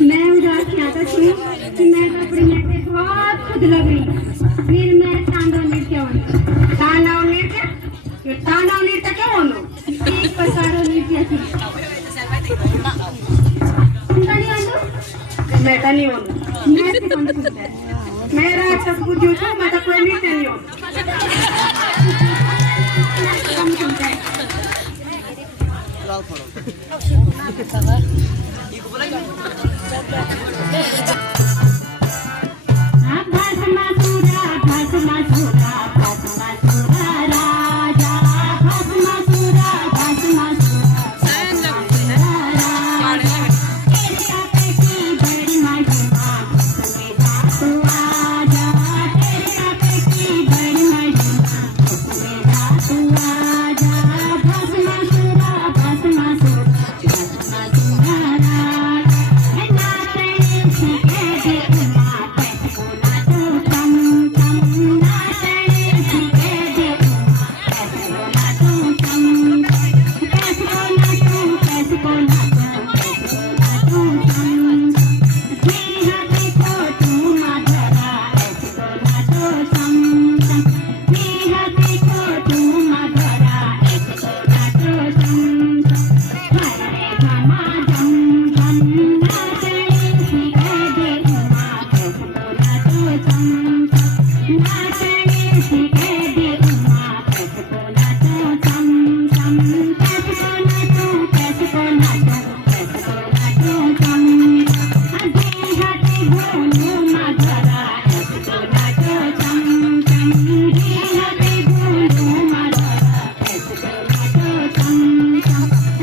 मैं उदास आता थी कि मैं कपड़े में से बहुत खुद लग रही फिर मैं तांडव नृत्य होने तांडव नृत्य क्या होनो एक प्रकार नृत्य थी मैं नहीं होनो मैं मेरा सब कुछ जो था मैं तो कोई नृत्य नहीं होनो